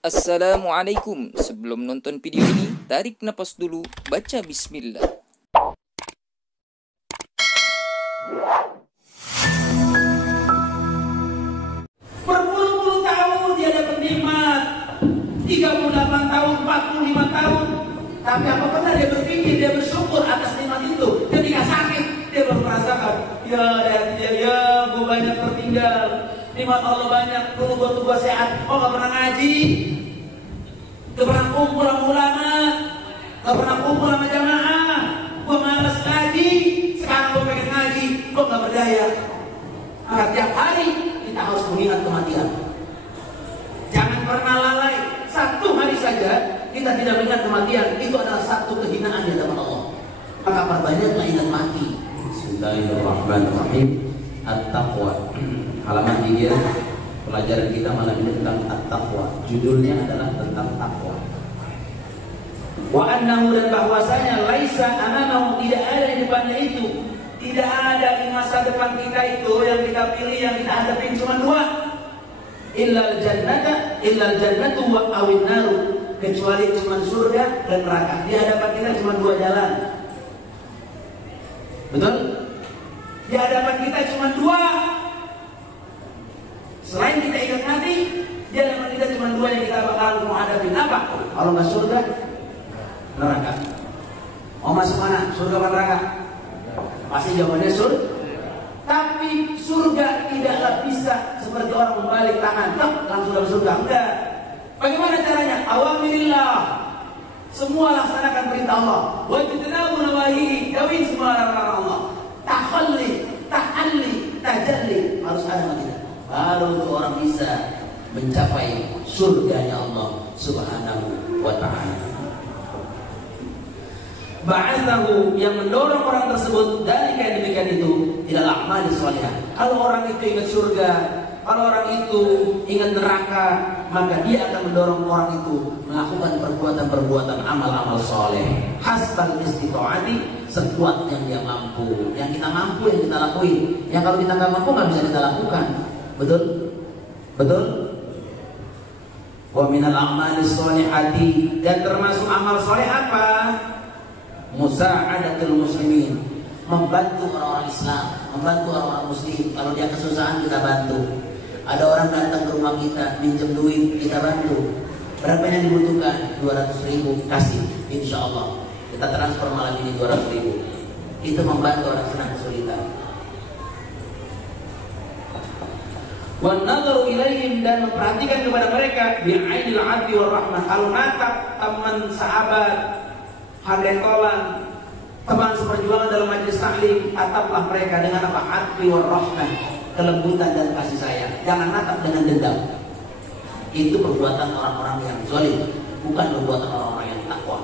Assalamualaikum. Sebelum nonton video ini, tarik napas dulu, baca bismillah. Berpuluh-puluh tahun dia dapat nikmat, 38 tahun, 45 tahun. Tapi apa pernah dia berpikir, dia bersyukur atas nikmat itu? Ketika sakit, dia baru merasakan, ya, gue banyak tertinggal. Nikmat Allah banyak, dulu gue sehat, gak pernah ngaji, gak pernah kumpul sama ulama, gak pernah kumpul sama jamaah, gue malas ngaji, sekarang gue pengen ngaji, gue gak berdaya. Maka tiap hari kita harus mengingat kematian. Jangan pernah lalai, satu hari saja kita tidak mengingat kematian, itu adalah satu kehinaan di hadapan Allah. Maka perbanyaklah ingat mati. Bismillahirrahmanirrahim. At-taqwa. Halaman 3. Pelajaran kita malam ini tentang at-taqwa. Judulnya adalah tentang takwa. Wa annahu, dan bahwasanya laisa amamahu, tidak ada di depannya itu. Tidak ada di masa depan kita itu yang kita pilih, yang kita hadapin cuma dua. Illal jannatu wa awin naru, kecuali cuma surga dan neraka. Di hadapan kita cuma dua jalan. Betul? Di hadapan kita cuma dua. Selain kita ingat mati, di hadapan kita cuma dua yang kita bakal menghadapi. Apa? Kalau nggak surga, neraka. Mau masuk mana? Surga atau neraka? Pasti jawabannya surga. Tapi surga tidaklah bisa seperti orang membalik tangan, langsung dalam surga. Enggak. Bagaimana caranya? Awamirillah. Semua laksanakan perintah Allah. Wajibnahu nawahi, jauhin semua larangan Allah. Tahalli, tajalli, harus ada sama kita. Baru itu orang bisa mencapai surganya Allah Subhanahu wa ta'ala. Ba'athahu, yang mendorong orang tersebut dari kayak demikian itu tidak amal salihah. Kalau orang itu ingat surga, kalau orang itu ingat neraka, maka dia akan mendorong orang itu melakukan perbuatan-perbuatan amal-amal soleh. Hasbal istita'ati, sekuat yang dia mampu. Yang kita mampu yang kita lakuin. Yang kalau kita nggak mampu nggak bisa kita lakukan. Betul? Betul? Wa minal a'mali sholihati, dan termasuk amal soleh apa? Musa'adatul muslimin, membantu orang-orang Islam, membantu orang-orang muslim. Kalau dia kesusahan kita bantu. Ada orang datang ke rumah kita minjem duit, kita bantu. Berapa yang dibutuhkan? 200.000, kasih. Insya Allah kita transfer malam ini 200.000. Itu membantu orang sedang kesulitan. Wan nadharu ilaihim, dan memperhatikan kepada mereka bi'ainil 'adli war rahmah. Kalau natap teman sahabat, handai tolan, teman seperjuangan dalam majelis taklim, tataplah mereka dengan apa? 'Adli war rahmah, kelembutan dan kasih sayang. Jangan natap dengan dendam. Itu perbuatan orang-orang yang zalim, bukan perbuatan orang-orang yang takwa.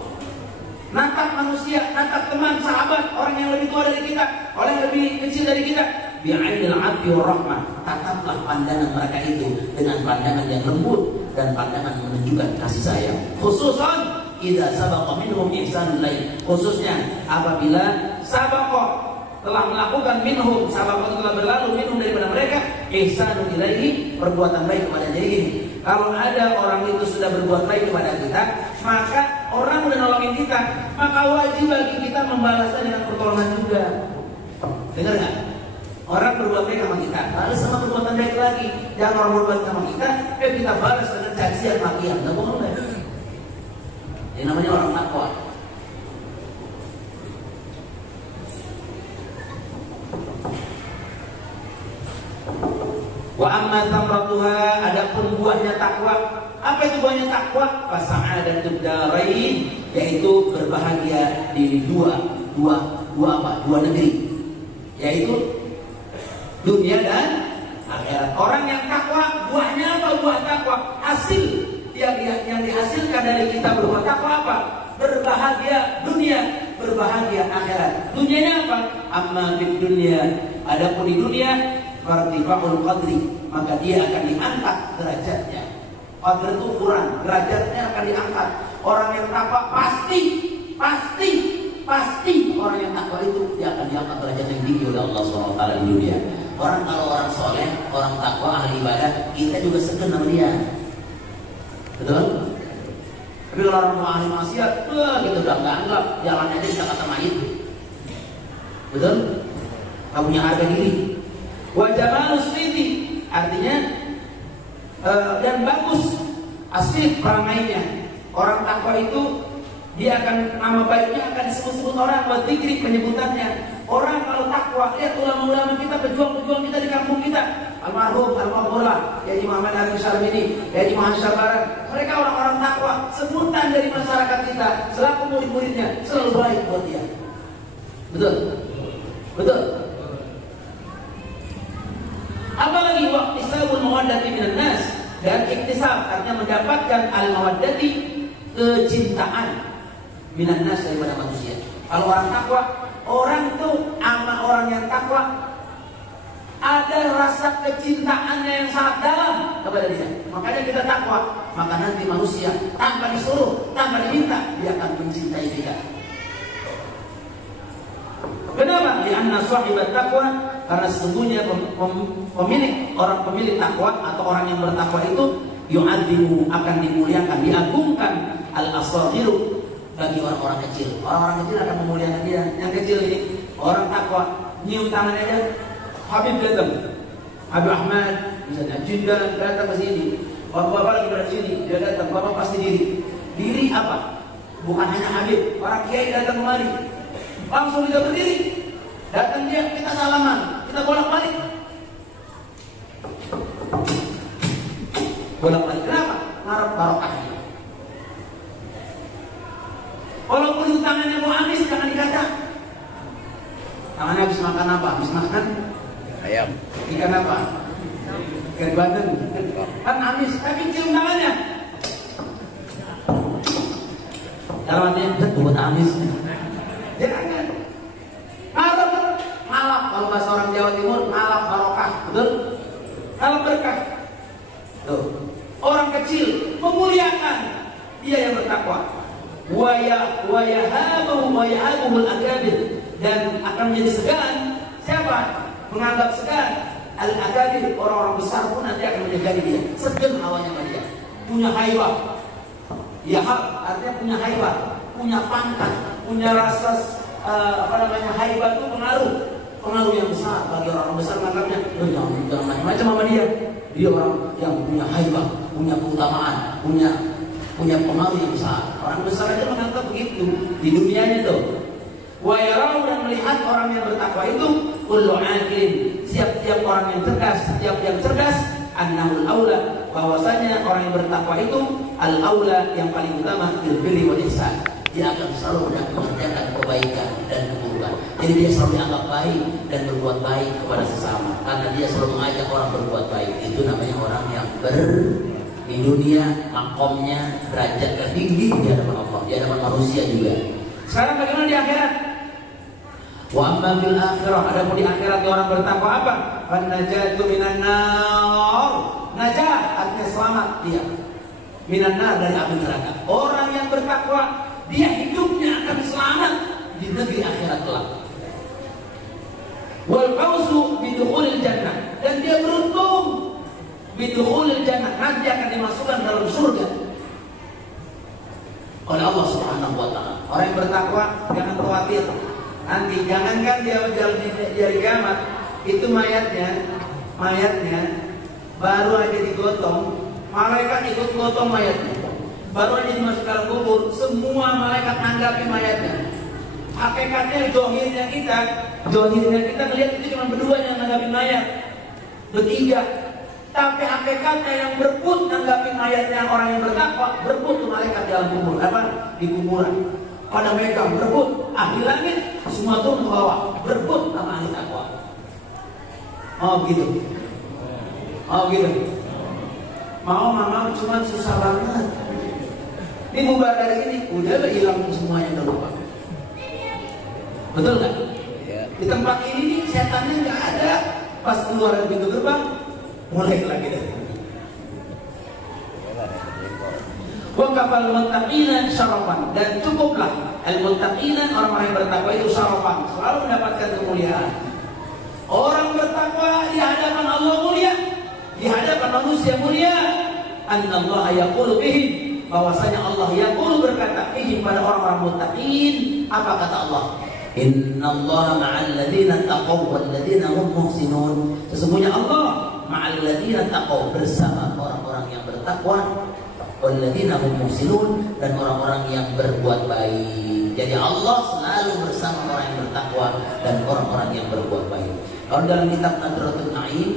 Natap manusia, natap teman, sahabat, orang yang lebih tua dari kita, orang yang lebih kecil dari kita, bi'ainil 'adli war rahmah. Tataplah pandangan mereka itu dengan pandangan yang lembut dan pandangan menunjukkan kasih sayang. Khususan idza sabaqa minhum ihsanul lain, khususnya apabila sabaqa, telah melakukan minhum, sabaqa telah berlalu minhum daripada mereka, ihsanul ilaihi, perbuatan baik kepada diri ini. Kalau ada orang itu sudah berbuat baik kepada kita, maka orang udah nolongin kita, maka wajib bagi kita membalasnya dengan pertolongan juga. Dengar nggak? Orang berbuat baik sama kita, balas sama perbuatan baik lagi. Jangan orang berbuat sama kita, kita balas dengan cacian makian. Nggak boleh. Ini namanya orang takwa. Wa amma thamratuha, adapun buahnya takwa. Apa itu buahnya takwa? Fasa'adatud darain, yaitu berbahagia di dua negeri, yaitu dunia dan akhirat. Orang yang takwa, buahnya apa? Buah takwa, hasil yang dihasilkan dari kita berbuat takwa apa? Berbahagia dunia, berbahagia akhirat. Dunianya apa? Amma fid dunya, adapun di dunia, fartifa'ul qadri, maka dia akan diangkat derajatnya. Qadr itu ukuran, derajatnya akan diangkat. Orang yang takwa pasti orang yang takwa itu dia akan diangkat derajat yang tinggi oleh Allah SWT di dunia. Kalau orang soleh, orang takwa, ahli ibadah, kita juga segan sama dia. Betul? Tapi kalau orang mau ahli maksiat, gitu udah nggak anggap jalannya aja kita kata mayit. Betul? Kamu punya harga diri. Wajah manusia artinya dan bagus asli perangainya. Orang takwa itu dia akan nama baiknya akan disebut-sebut orang buat dikrik penyebutannya. Orang kalau takwa, lihat ulama-ulama kita, pejuang-pejuang kita di kampung kita, almarhum, almarhumah, Yaji Muhammad Arif Syarbini, Yaji Muhammad Syabaran, mereka orang-orang takwa. Sebutan dari masyarakat kita selaku murid-muridnya selalu baik buat dia. Betul, betul. Apalagi waktu isabul mawaddati minan nas, dan iktisab artinya mendapatkan al-mawaddati, kecintaan minan nas daripada manusia. Kalau orang takwa, orang itu sama orang yang takwa ada rasa kecintaannya yang sangat dalam kepada dia. Makanya kita takwa, maka nanti manusia tanpa disuruh, tanpa diminta, dia akan mencintai kita. Kenapa? Karena sahibat takwa, karena sesungguhnya pemilik takwa atau orang yang bertakwa itu yu'adzimu, akan dimuliakan, diagungkan al-asaghiru, bagi orang-orang kecil. Orang-orang kecil akan memuliakan dia. Yang kecil ini orang takwa, nyium tangannya aja. Habib datang, Habib Ahmad misalnya, Jindan datang ke sini, bapak-bapak lagi berada sini, dia datang, bapak pasti diri. Diri apa? Bukan hanya Habib, para kiai datang kemari, langsung dia berdiri. Datang dia, kita salaman, kita bolak-balik. Bolak-balik kenapa? Ngarep barokahnya. Walaupun itu tangannya mau habis, jangan dikata. Tangannya habis makan apa? Habis makan Ayam. ikan apa? Ikan bandeng. Kan habis, tapi cium tangannya. Dalam artinya buat habis. Jangan. Ngalap, ngalap. Kalau bahasa orang Jawa Timur, ngalap barokah. Betul? Ngalap berkah. Tuh. Orang kecil memuliakan dia yang bertakwa. Wayahabuhul akabir, dan akan menjadi segan. Siapa? Menganggap segan al-akabir, orang-orang besar pun nanti akan menjaga dia. Segan awalnya dia. Punya haibah. Ya, artinya punya haibah, punya pangkat, punya rasa haibah itu pengaruh yang besar bagi orang besar. Menganggapnya jangan macam-macam sama dia. Dia orang yang punya haibah, punya keutamaan, punya pengaruh yang besar. Orang besar aja menganggap begitu di dunianya tuh. Wa yarau, dan melihat orang yang bertakwa itu kullu aqilin, setiap orang yang cerdas, setiap yang cerdas, annahul aula, bahwasanya orang yang bertakwa itu al aula, yang paling utama fil birri wal ihsan. Dia akan selalu mengerjakan kebaikan dan keburukan. Jadi dia selalu dianggap baik dan berbuat baik kepada sesama, karena dia selalu mengajak orang berbuat baik. Itu namanya orang yang di dunia makomnya derajat tertinggi di hadapan Allah, di hadapan manusia juga. Sekarang bagaimana di akhirat? Wa amma fil akhirah, adapun di akhirat orang bertakwa apa? An-najatu minan nar. Najah artinya selamat dia. Minan nar, dari api neraka. Orang yang bertakwa, dia hidupnya akan selamat di negeri akhirat kelak. Wal fawzu bi dukhulil jannah, dan dia beruntung bidukhulil jannah, nanti akan dimasukkan dalam surga oleh Allah Subhanahu wa taala. Orang yang bertakwa jangan khawatir. Nanti jangankan dia berjalan di hari kiamat, itu mayatnya baru aja digotong, malaikat ikut gotong mayatnya. Baru aja dimasukkan ke kubur, semua malaikat nanggapi mayatnya. Hakikatnya johirnya kita melihat itu cuma berdua yang nanggapi mayat, bertiga. Tapi hakikatnya yang berebut nanggapin mayatnya orang yang bertakwa, berebut tuh malaikat dalam kubur, di kuburan. Pada megang berebut, ahli langit semua turun ke bawah, berebut sama ahli takwa. Oh gitu. Mau cuma susah banget. Ini bubar dari sini, udah hilang semuanya udah lupa. Betul kan? Di tempat ini nih setannya nggak ada. Pas keluar dari pintu gerbang, mulai lagi dari wa kafal muttaqina syarafan, dan cukuplah al-muttaqina, orang-orang yang bertakwa itu syarafan, selalu mendapatkan kemuliaan. Orang bertakwa di hadapan Allah mulia, di hadapan manusia mulia. annallaha yaqulu bihim, bahwasanya Allah yaqulu berkata bihim pada orang-orang muttaqin. Apa kata Allah? Innallaha ma'al ladzina taqaw wal ladzina hum muhsinun. Sesungguhnya Allah ma'al ladzina taqaw, bersama orang-orang yang bertakwa, wal ladzina hum muhsinun, dan orang-orang yang berbuat baik. Jadi Allah selalu bersama orang yang bertakwa dan orang-orang yang berbuat baik. Kalau dalam kitab Nadratul Naim,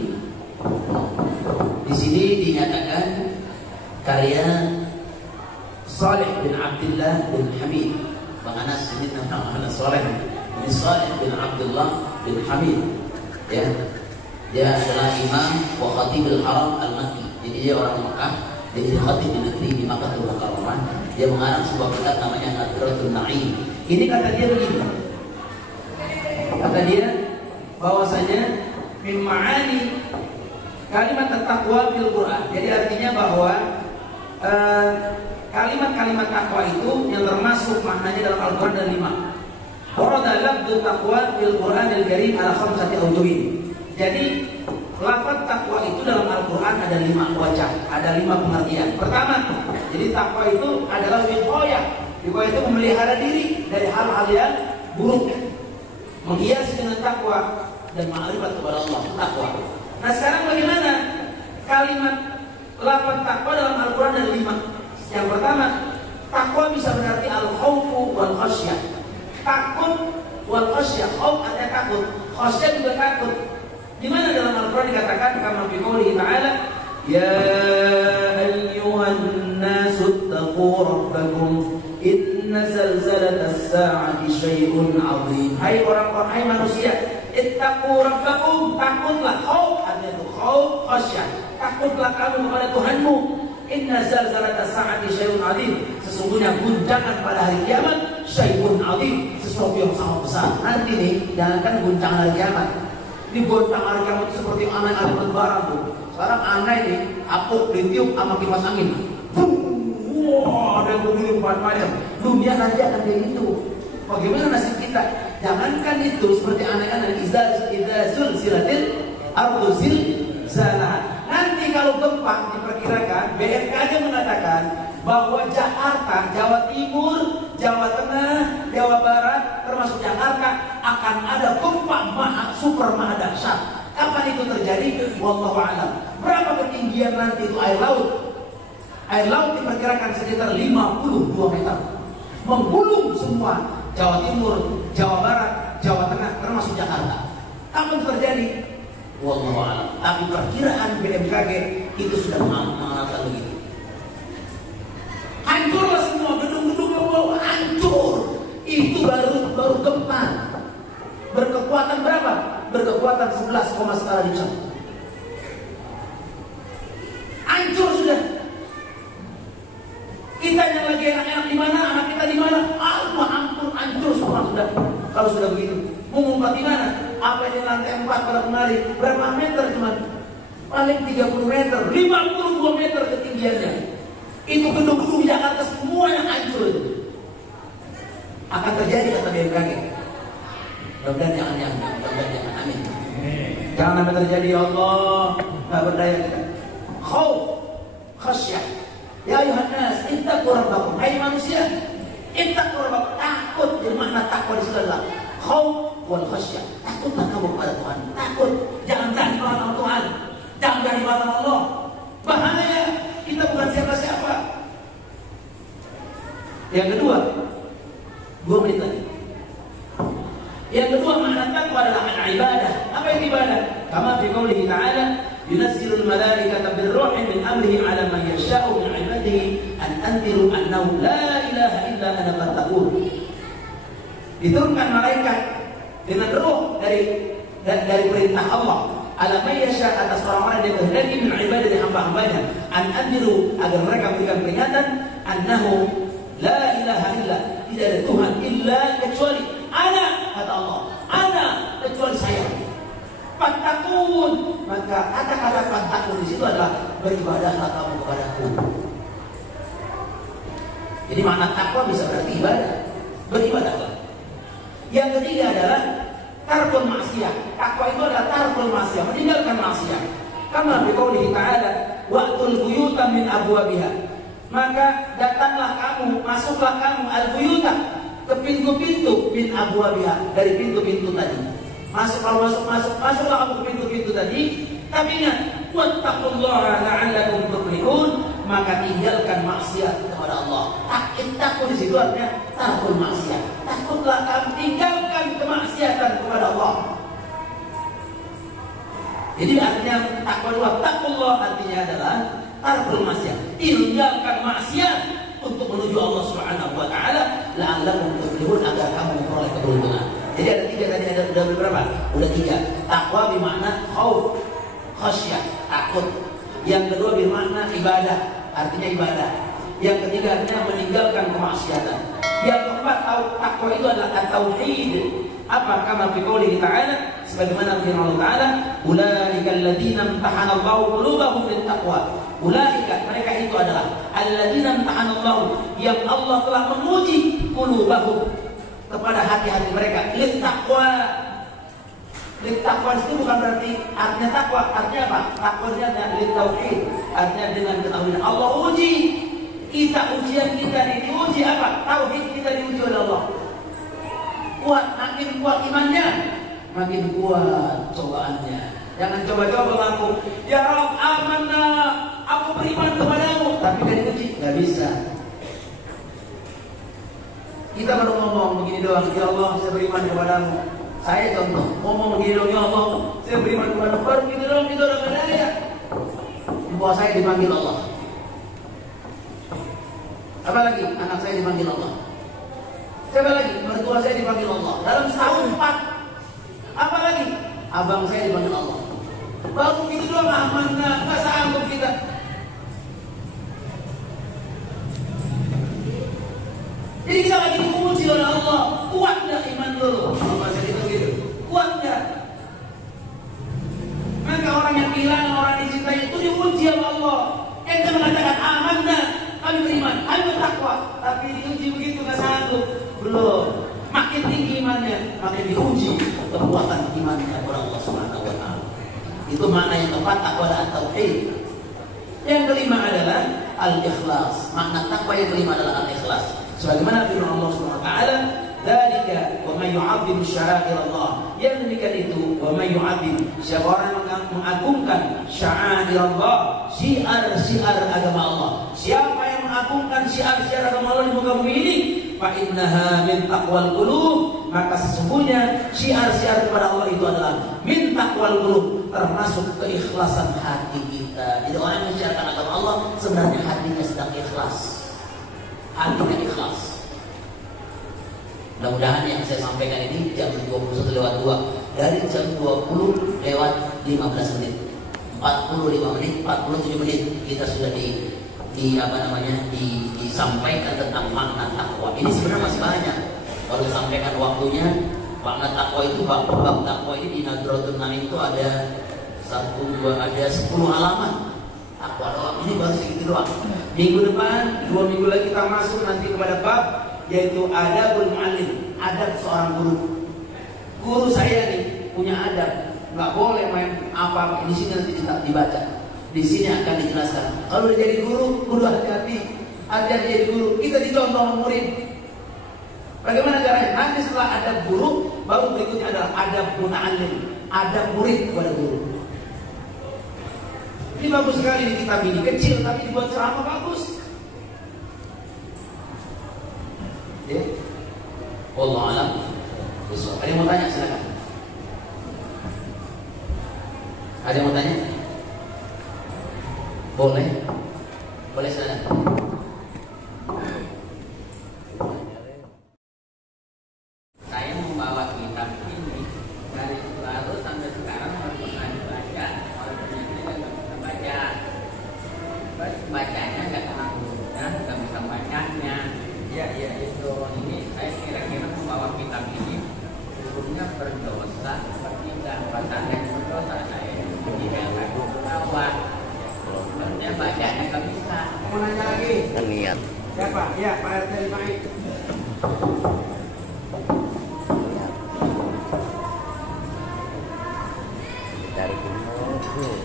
di sini dinyatakan karya Saleh bin Abdullah bin Hamid. Bang Anas ini nama Anas Saleh. Ini Saleh bin Abdullah bin Hamid. Ya, dia adalah imam wa khatibul haram al-Makki. Jadi dia orang Mekah, dia jadi khatib di negeri di Makkahul Mukarramah. Dia mengarang sebuah kitab namanya Nadratul Naim. Ini kata dia begini. Kata dia bahwasanya min ma'ani kalimat taqwa bil Quran. Jadi artinya bahwa kalimat-kalimat takwa itu yang termasuk maknanya dalam Al-Quran ada 5. Warada lafdzu taqwa bil Quran al-Karim ala khamsati awjuhin. Jadi lafaz takwa itu dalam Al-Quran ada 5 wajah, ada 5 pengertian. Pertama, jadi takwa itu adalah wiqayah. Wiqayah itu memelihara diri dari hal-hal yang buruk. Menghiasi dengan takwa dan ma'rifat kepada Allah, takwa. Nah, sekarang bagaimana kalimat lafaz takwa dalam Al-Quran ada 5. Yang pertama, takwa bisa berarti al-khawfu wal khasyah. Takut wal khasyah. Khauf artinya takut, khasyah juga takut. Di mana dalam Al-Quran dikatakan kama fi qouli ta'ala, ya ayyuhan nasu taqu rabbakum inna zalzalatas sa'ati syai'un 'adzim. Hai orang-orang, hai manusia, ittaqu rabbakum, takutlah. Khauf artinya itu khauf, khasyah. Takutlah kamu kepada Tuhanmu. Inna zalzalatas sa'ati syai'un 'adzim. Sesungguhnya guncangan pada hari kiamat syai'un 'adzim, sesuatu yang sangat besar. Nanti nih, jangankan guncangan hari kiamat. Ini goncang hari kiamat itu seperti anak-anak berbarang tuh. Sekarang anak ini apuk ditiup sama kipas angin. Wah, ada yang begini macam-macam. Dunia nanti akan kayak gitu. Bagaimana nasib kita? Jangankan itu seperti anak-anak izazul silatil ardu zilzalah. Nanti kalau gempa diperkirakan, BMKG mengatakan bahwa Jakarta, Jawa Timur, Jawa Tengah, Jawa Barat, termasuk Jakarta akan ada gempa super maha dahsyat. Kapan itu terjadi? Wallahu a'lam. Berapa ketinggian nanti itu air laut? Air laut diperkirakan sekitar 52 meter. Menggulung semua Jawa Timur, Jawa Barat, Jawa Tengah, termasuk Jakarta. Kapan terjadi? Wallahu a'lam. Tapi perkiraan BMKG itu sudah mengatakan begitu. Hancurlah semua gedung-gedung yang bawah, hancur. Itu baru gempa. Berkekuatan berapa? Berkekuatan 11, skala Richter. Hancur sudah. Kita yang lagi enak-enak di mana? Anak kita di mana? Hancur semua sudah. Kalau sudah begitu, mau ngumpet di mana? Apa yang lantai 4 pada kemari? Berapa meter cuman? Paling 30 meter, 52 meter ketinggiannya. Itu gedung-gedung Jakarta semua yang hancur. Akan terjadi kata BMKG. Mudah-mudahan jangan, amin. Jangan sampai terjadi, ya Allah, nggak berdaya kita. Khauf, khasyah. Ya ayuhan nas, ittaqu rabbakum. Hai manusia, ittaqu rabbakum. Takut, jadi makna takwa di situ adalah khauf wal khasyah. Takutlah kamu kepada Tuhan. Takut, jangan berani melawan Tuhan. Jangan berani melawan Allah. Bahaya, kita bukan siapa-siapa. Yang kedua, 2 menit lagi. Yang kedua, makna takwa adalah ibadah. Apa itu ibadah? Kama fi qoulihi ta'ala, yunazzilul malaikata birruhi min amrihi 'ala man yasha'u min 'ibadihi an anziru annahu la ilaha illa ana fattaqun. Diturunkan malaikat dengan ruh dari perintah Allah, 'ala man yasha', atas orang-orang yang kehendaki min ibadihi, hamba-hambanya, an anziru, agar mereka memberikan peringatan, annahu la ilaha illa, tidak ada Tuhan illa kecuali ana, kata Allah, ana, kecuali saya. Fattaqun, maka kata-kata fattaqun di situ adalah beribadahlah kamu kepadaku. Jadi makna takwa bisa berarti ibadah, beribadahlah. Yang ketiga adalah tarkul maksiat. Takwa itu adalah tarkul maksiat, meninggalkan maksiat. Kama bi qoulihi ta'ala, wa'tul buyuta min abwabiha. Maka datanglah kamu, masuklah kamu al-buyuta ke pintu-pintu min abwabiha, dari pintu-pintu tadi. Masuklah kamu ke pintu-pintu tadi. Tapi ingat, wattaqullaha la'allakum tuflihun. Maka tinggalkan maksiat kepada Allah. Takut di situ artinya takut maksiat. Takutlah kamu, tinggalkan kemaksiatan kepada Allah. Jadi artinya takutlah artinya adalah tarkul maksiat. Tinggalkan maksiat untuk menuju Allah Subhanahu wa taala, la'allakum tuflihun, agar kamu memperoleh keberuntungan. Jadi ada tiga tadi, ada udah berapa? Udah tiga. Takwa bermakna khauf, khasyah, takut. Yang kedua bermakna ibadah, artinya ibadah. Yang ketiga artinya meninggalkan kemaksiatan. Yang keempat, takwa itu adalah tauhid. Apa? Kama fi qouli ta'ala, sebagaimana firman Allah Ta'ala, ulaika alladziina imtahana Allahu qulubahum lit taqwa. Ulaika, mereka itu adalah alladziina imtahana Allahu, yang Allah telah menguji qulubahum, kepada hati-hati mereka, lit taqwa. Lit taqwa itu bukan berarti artinya takwa, artinya apa? Takwa artinya lit tauhid, artinya dengan ketahuan Allah uji kita, ujian kita diuji apa? Tauhid kita diuji oleh Allah. Kuat, makin kuat imannya, makin kuat cobaannya. Jangan coba-coba mengaku, ya Rabb amanna, aku beriman kepadamu, tapi gak diuji, gak bisa. Kita baru ngomong begini doang, ya Allah saya beriman kepadamu. Saya contoh, ngomong begini doang, ya Allah saya beriman kepadamu, baru begini doang, kita udah gak ada ya. Bahwa saya dipanggil Allah. Apalagi anak saya dipanggil Allah. Siapa lagi? Mertua saya dipanggil Allah. Dalam setahun 4. Apalagi? Abang saya dipanggil Allah. Baru begitu doang amanah, nggak sanggup kita. Jadi kita lagi diuji oleh Allah. Kuat nggak iman lo? Masa itu gitu. Kuat nggak? Maka orang yang kehilangan orang dicintai itu diuji oleh Allah. Ente mengatakan amanah, kami beriman, kami bertakwa, tapi diuji begitu nggak sanggup. Belum, makin tinggi imannya, makin diuji kekuatan imannya kepada Allah Subhanahu wa taala. Itu makna yang tepat takwa dan tauhid. Yang kelima adalah al-ikhlas. Makna takwa yang kelima adalah al-ikhlas. Sebagaimana firman Allah Subhanahu wa taala, "Dzalika wa may yu'azzim sya'airallah." Yang demikian itu, wa may yu'azzim, siapa orang yang mengagungkan sya'airallah, syiar-syiar agama Allah. Siapa yang mengagungkan syiar-syiar agama Allah di muka bumi ini, fa innaha min taqwal qulub, maka sesungguhnya syiar-syiar kepada Allah itu adalah min taqwal qulub, termasuk keikhlasan hati kita. Jadi orang yang menyiarkan agama Allah sebenarnya hatinya sedang ikhlas. Hatinya ikhlas. Mudah-mudahan yang saya sampaikan ini jam 21:02, dari jam 20 lewat 15 menit, 45 menit, 47 menit kita sudah disampaikan tentang makna takwa. Ini sebenarnya masih banyak. Kalau disampaikan waktunya, makna takwa itu bab takwa ini di Nadratul Naim itu ada 10 halaman. Takwa doang. Ini baru segitu doang. Minggu depan, 2 minggu lagi kita masuk nanti kepada bab yaitu adabul muallim, adab seorang guru. Guru saya nih punya adab, nggak boleh main apa di sini nanti dibaca. Di sini akan dijelaskan. Kalau udah jadi guru, kudu hati-hati. Hati-hati jadi guru. Kita dicontoh murid. Bagaimana caranya? Nanti setelah adab guru, baru berikutnya adalah adab mu'allim, adab murid kepada guru. Ini bagus sekali di kitab ini, kecil tapi dibuat ceramah bagus. Ya. Wallahu a'lam. Ada yang mau tanya silakan. Ada yang mau tanya? Boleh? Boleh silakan. Saya membawa kitab ini dari lalu sampai sekarang baru pernah dibaca. Kalau ternyata nggak bisa baca, bacanya nggak kenal gurunya, nggak bisa bacanya. Ya itu. Ini saya kira-kira membawa kitab ini gurunya berdosa seperti nggak bacanya berdosa saya. Jadi nggak bawa. Dia bacanya nggak bisa. Mau nanya lagi? Niat. Siapa? Ya, Pak RT Baik. Dari gunung.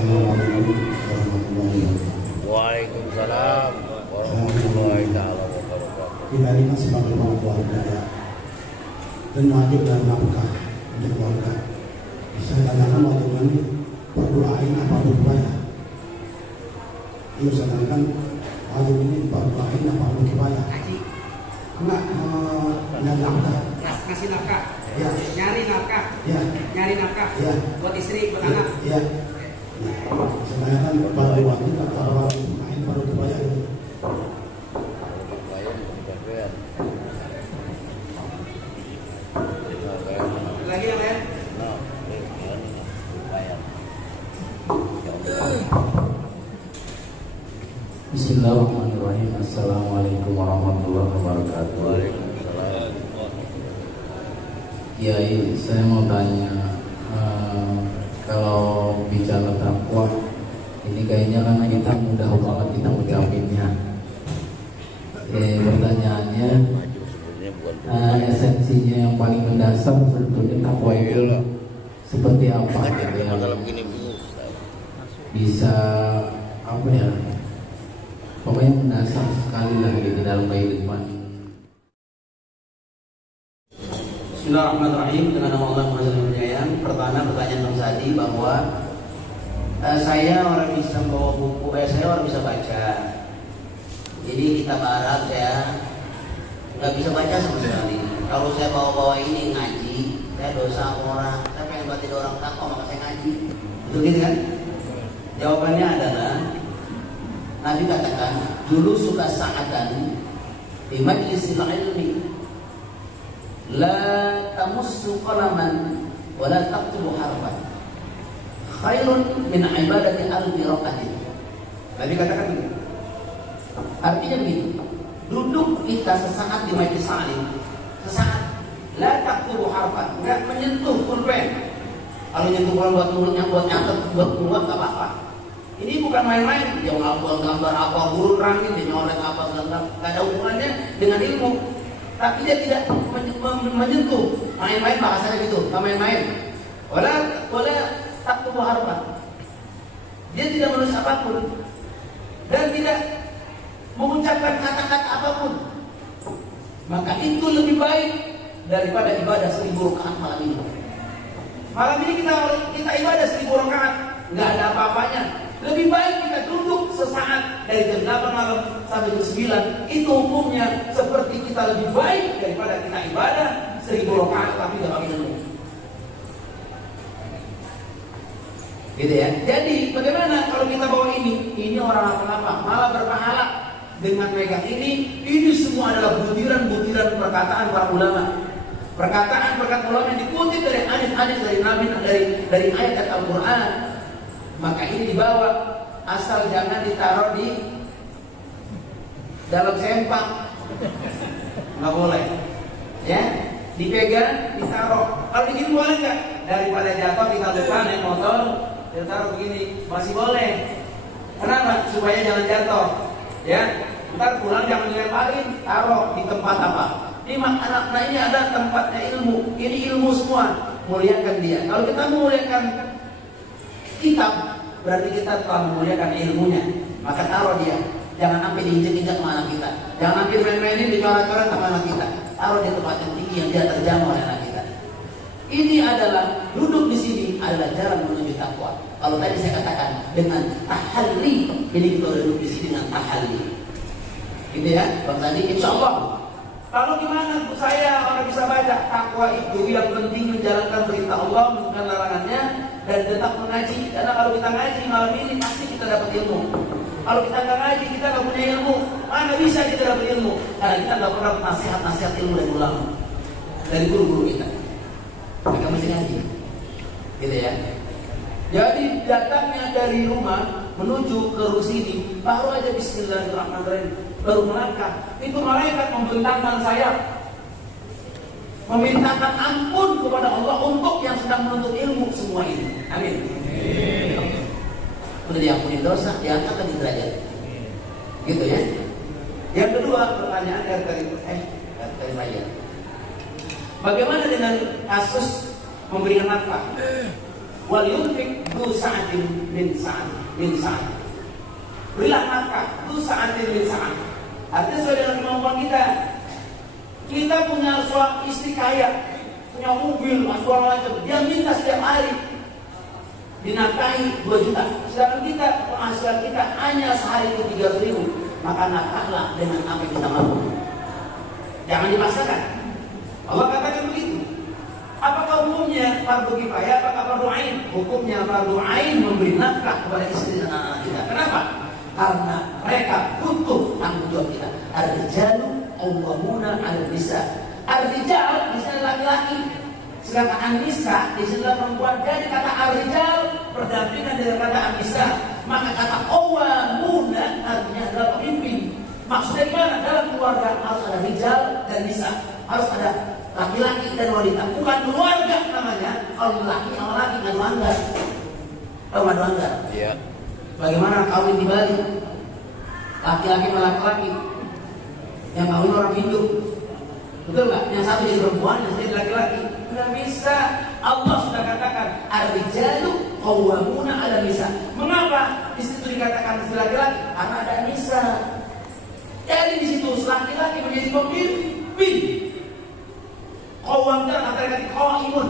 Assalamualaikum warahmatullahi wabarakatuh. Waalaikumsalam warahmatullahi taala wabarakatuh. Kita ini sebagai orang keluarga ya, dan wajib dan nafkah untuk keluarga. Bisa tanyakan wajib ini berdoain apa berdoa? Iya, sedangkan wajib ini berdoain apa berdoa? Enggak nyari nafkah. Ngasih nafkah. Ya. Nyari nafkah. Ya. Nyari nafkah. Ya. Buat istri, buat anak. Ya. Sedangkan pada wajib atau berdoain pada berdoa itu. Lagi yang lain? Bismillahirrahmanirrahim. Assalamualaikum warahmatullahi wabarakatuh. Waalaikumsalam. Kiai, saya mau tanya, kalau bicara takwa, ini kayaknya karena kita mudah banget kita menjawabnya. Pertanyaannya, esensinya yang paling mendasar sebetulnya takwa itu seperti apa? Gitu ya? Bisa apa ya? Pokoknya mendasar sekali lah gitu dalam kehidupan. Bismillahirrahmanirrahim. Dengan nama Allah Maha Penyayang. Pertama, pertanyaan Bang Sadi bahwa saya orang bisa bawa buku, saya orang bisa baca. Jadi kitab Arab saya nggak bisa baca sama sekali. Kalau saya bawa-bawa ini ngaji, saya dosa sama orang. Saya pengen buat jadi orang takwa, maka saya ngaji. Betul gitu kan? Jawabannya adalah Nabi katakan, dulu suka sa'adan di majlisil ilmi la tamussu qalaman wa la taqtulu harban khairun min ibadati alfi raqatin. Nabi katakan begitu. Artinya begitu, duduk kita sesaat di majlis alim, sesaat, la taqtulu harban, enggak menyentuh pulpen. Kalau nyentuh pulpen buat mulutnya, buat nyatet, buat mulut, enggak apa-apa. Ini bukan main-main, yang gambar apa, burung rangin, dia nyolek apa, enggak ada hubungannya dengan ilmu. Tapi dia tidak menyentuh, main-main bahasanya gitu, nggak main-main. Wala taktubu harban. Dia tidak menulis apapun dan tidak mengucapkan kata-kata apapun. Maka itu lebih baik daripada ibadah 1000 rakaat malam ini. Malam ini kita ibadah 1000 rakaat, nggak ada apa-apanya. Lebih baik kita duduk sesaat dari jam 8 malam sampai jam 9. Itu hukumnya seperti kita lebih baik daripada kita ibadah 1000 rakaat tapi tidak pakai ilmu. Gitu ya. Jadi bagaimana kalau kita bawa ini? Ini orang apa-apa malah berpahala dengan megang ini. Ini semua adalah butiran-butiran perkataan para ulama. Perkataan ulama yang dikutip dari hadis-hadis dari Nabi, dari ayat Al-Quran. Maka ini dibawa, asal jangan ditaruh di dalam sempak, nggak boleh, ya, dipegang, ditaruh. Kalau begini boleh nggak? Daripada jatuh kita lupa naik motor, kita taruh begini, masih boleh. Kenapa? Supaya jangan jatuh, ya. Ntar pulang jangan dilemparin, taruh di tempat apa? Ini anak-anak ini ada tempatnya ilmu, ini ilmu semua, muliakan dia. Kalau kita memuliakan kitab, berarti kita telah memuliakan ilmunya. Maka taruh dia, jangan sampai diinjak-injak sama anak kita, jangan sampai main-mainin dicoret-coret sama anak kita. Taruh di tempat yang tinggi yang dia terjamah oleh anak kita. Ini adalah duduk di sini adalah jalan menuju takwa. Kalau tadi saya katakan dengan tahalli, ini kita udah duduk di sini dengan tahalli, gitu ya, Bang Sandi. Insya Allah. Lalu gimana saya orang bisa baca? Takwa itu yang penting menjalankan perintah Allah, menunjukkan larangannya, dan tetap mengaji. Karena kalau kita ngaji malam ini pasti kita dapat ilmu. Kalau kita nggak ngaji, kita nggak punya ilmu. Mana bisa kita dapat ilmu? Karena kita nggak pernah nasihat-nasihat ilmu dari ulama, dari guru-guru kita. Mereka mesti ngaji, gitu ya. Jadi datangnya dari rumah menuju ke Rusidi, baru aja Bismillahirrahmanirrahim, baru melangkah, itu malaikat membentangkan sayap, memintakan ampun kepada Allah untuk yang sedang menuntut ilmu semua ini. Amin. Udah diampuni dosa, diangkat lagi derajat, gitu ya. Yang kedua, pertanyaan dari bagaimana dengan kasus memberikan nafkah? Wal yunfik du sa'atin min sa'at. Berilah nafkah du sa'atin min sa'at. Artinya sesuai dengan kemampuan kita. Kita punya suami istri kaya, punya mobil, segala macam. Dia minta setiap hari dinafkahi 2 juta. Sedangkan kita, penghasilan kita hanya sehari itu 300.000. Maka nafkahlah dengan apa yang kita mampu. Jangan dipaksakan. Allah katakan begitu. Apakah hukumnya fardu kifayah, apakah fardu ain? Hukumnya fardu ain memberi nafkah kepada istri dan anak kita. Kenapa? Karena mereka butuh tanggung jawab kita. Ar-rijalu qawwamuna 'alan nisa. Ar-rijal di sana laki-laki, sedangkan an-nisa di sana perempuan. Jadi kata ar-rijal berdampingan dengan kata an-nisa. Maka kata qawwamuna artinya adalah pemimpin. Maksudnya gimana? Dalam keluarga harus ada rijal dan nisa. Harus ada laki-laki dan wanita. Bukan keluarga namanya. Kalau laki sama laki ngadu anggar. Tahu ngadu anggar? Iya. Bagaimana kawin di Bali? Laki-laki sama laki-laki. Yang kawin orang Hindu. Betul nggak? Yang satu jadi perempuan, yang satu jadi laki-laki. Nggak bisa. Allah sudah katakan ar-rijalu qawwamuna 'alan nisa. Mengapa di situ dikatakan laki-laki? Karena ada nisa. Jadi di situ laki-laki menjadi pemimpin. Qawwam dan kata-kata qaimun.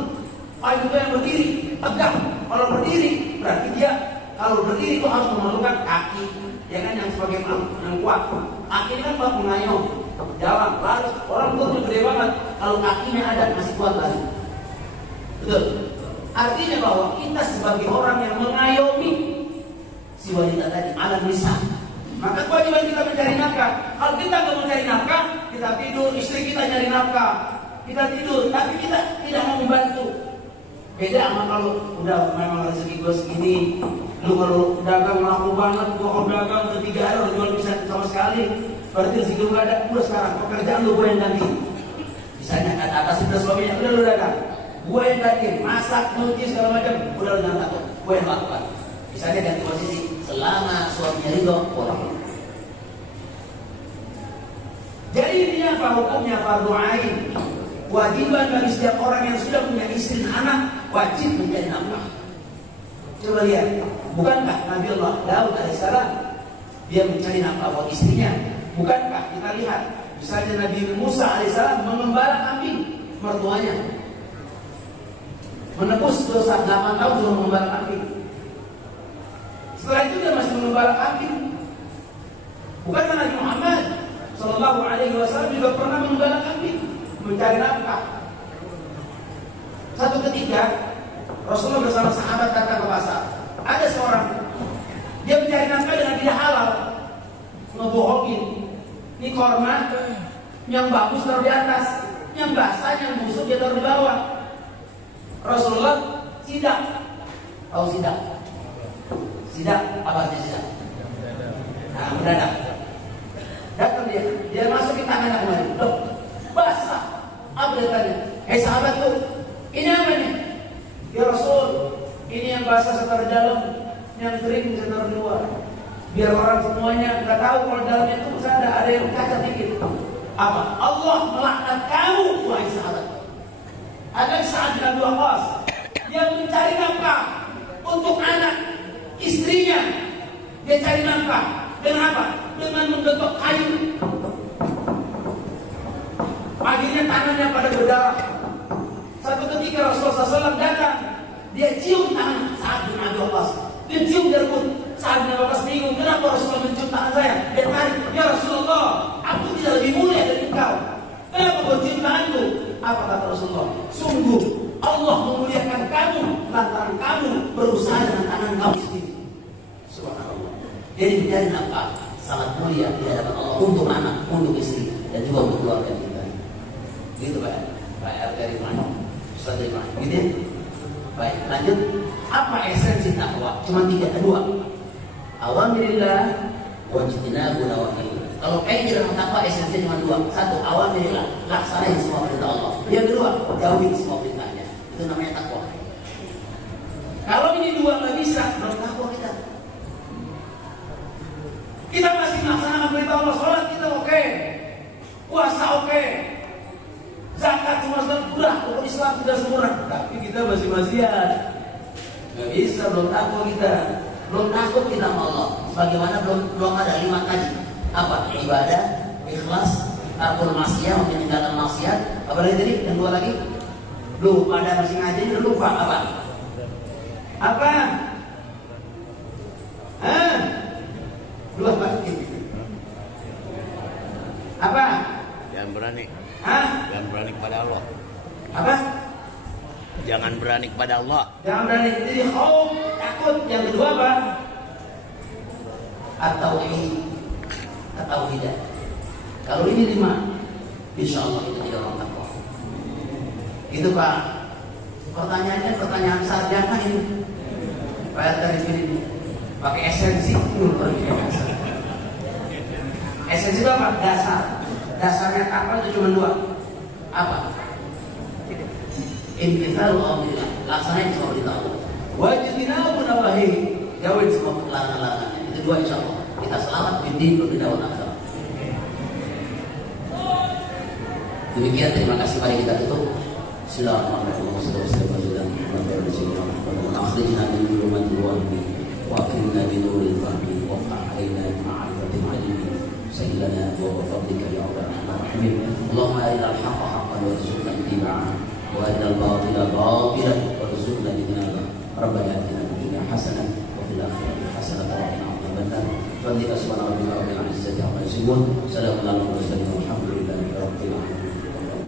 Qaimun itu yang berdiri, tegak. Kalau berdiri berarti dia kalau berdiri itu harus memerlukan kaki, ya kan, yang sebagai yang kuat. Kaki ini kan buat mengayom, jalan, lari. Orang tua itu gede banget. Kalau kakinya ada masih kuat lagi. Betul. Artinya bahwa kita sebagai orang yang mengayomi si wanita tadi, alam nisa. Maka kewajiban kita mencari nafkah. Kalau kita nggak mencari nafkah, kita tidur, istri kita nyari nafkah. Kita tidur, tapi kita tidak mau membantu. Beda sama kalau udah memang rezeki gue segini. Lu kalau dagang laku banget, gue kalau dagang udah 3 hari udah jual bisa sama sekali. Berarti rezeki lu gak ada. Udah sekarang pekerjaan lu gue yang ganti. Misalnya kata atas udah suaminya, udah lu dagang, gue yang ganti, masak, nyuci segala macam, udah lu jangan takut, gue yang lakukan. Misalnya ganti posisi selama suaminya ridho, orang. Jadi intinya apa? Hukumnya fardu ain. Kewajiban bagi setiap orang yang sudah punya istri dan anak, wajib menjadi nafkah. Coba lihat, bukankah Nabi Allah Daud alaihissalam dia mencari nafkah buat istrinya? Bukankah kita lihat misalnya Nabi Musa alaihissalam mengembala kambing mertuanya, menebus dosa 8 tahun sudah mengembala kambing. Setelah itu dia masih mengembala kambing. Bukankah Nabi Muhammad Sallallahu Alaihi Wasallam juga pernah mengembala kambing, mencari nafkah? Satu ketika Rasulullah bersama sahabat datang ke pasar. Ada seorang dia mencari nafkah dengan tidak halal, ngebohongin. Ini korma yang bagus taruh di atas, yang basah, yang busuk dia taruh di bawah. Rasulullah sidak. Tahu sidak? Sidak apa artinya sidak? Nah, mendadak. Datang dia masukin tangannya kemari. Loh, basah. Apa dia tanya? Sahabat tuh, ini apa nih? Ya Rasul, ini yang basah saya taruh dalam, yang kering saya taruh di luar. Biar orang semuanya nggak tahu kalau dalamnya itu ada yang cacat dikit. Apa? Allah melaknat kamu, wahai sahabat. Ada Sa'ad bin Abi Waqqas yang mencari nafkah untuk anak istrinya. Dia cari nafkah dengan apa? Dengan menggetok kayu. Akhirnya tangannya pada berdarah. Satu ketika Rasulullah SAW datang, dia cium tangan Sa'ad bin Abi Waqqas. Dia cium, dia rebut. Sa'ad bin Abi Waqqas bingung, kenapa Rasulullah mencium tangan saya? Dia tarik, ya Rasulullah, aku tidak lebih mulia dari engkau. Kenapa kau cium tanganku? Apa kata Rasulullah? Sungguh Allah memuliakan kamu lantaran kamu berusaha dengan tangan kamu sendiri. Subhanallah. Jadi mencari nafkah sangat mulia di hadapan Allah untuk anak, untuk istri, dan juga untuk keluarga kita. Gitu Pak. Pak dari mana? Ustaz dari mana? Gitu ya? Baik, lanjut. Apa esensi takwa? Cuma 2. Awamirillah wa jitinabu nawafil. Kalau kayaknya dalam takwa esensinya cuma 2. 1, awamirillah, laksanain semua perintah Allah. Yang kedua, jauhin semua perintahnya. Itu namanya takwa. Kalau ini 2 nggak bisa, belum takwa kita. Kita masih melaksanakan perintah Allah, sholat kita oke, puasa oke, zakat semua sudah ukur Islam sudah sempurna, tapi kita masih maksiat. bisa, belum takut kita. Belum takut kita sama Allah. Bagaimana belum ada 5 tadi. Apa? Ibadah, ikhlas, takut maksiat, meninggalkan maksiat. Apa lagi tadi? Yang 2 lagi? Lupa, ada masih ngaji udah lupa apa? Apa? Hah? 2 pasti. Apa? Jangan berani. Hah? Jangan berani kepada Allah. Apa? Jangan berani kepada Allah. Jangan berani. Jadi khauf, takut. Yang kedua apa? At-tauhid. At-tauhidah. Kalau ini 5, insya Allah itu tidak orang takwa. Itu Pak. Pertanyaannya pertanyaan sarjana ini. Pak dari sini pakai esensi. Esensi itu apa? Dasar. Dasarnya takwa itu cuma 2. Apa? Imtithalu amrillah, laksanain semua perintah Allah. Wajibinahu nawahi, jauhin semua larangan-larangannya. Itu 2 insya Allah. Kita selamat bidin dunia wal akhirah. Demikian, terima kasih. Mari kita tutup. Bismillahirrahmanirrahim. اللهم أرنا الحق حقا وارزقنا اتباعه وأرنا الباطل باطلا وارزقنا اجتنابه ربنا آتنا في الدنيا حسنة وفي الآخرة حسنة وقنا عذاب النار فضلك سبحان ربك رب العزة عما يصفون سلام على المرسلين والحمد لله رب العالمين.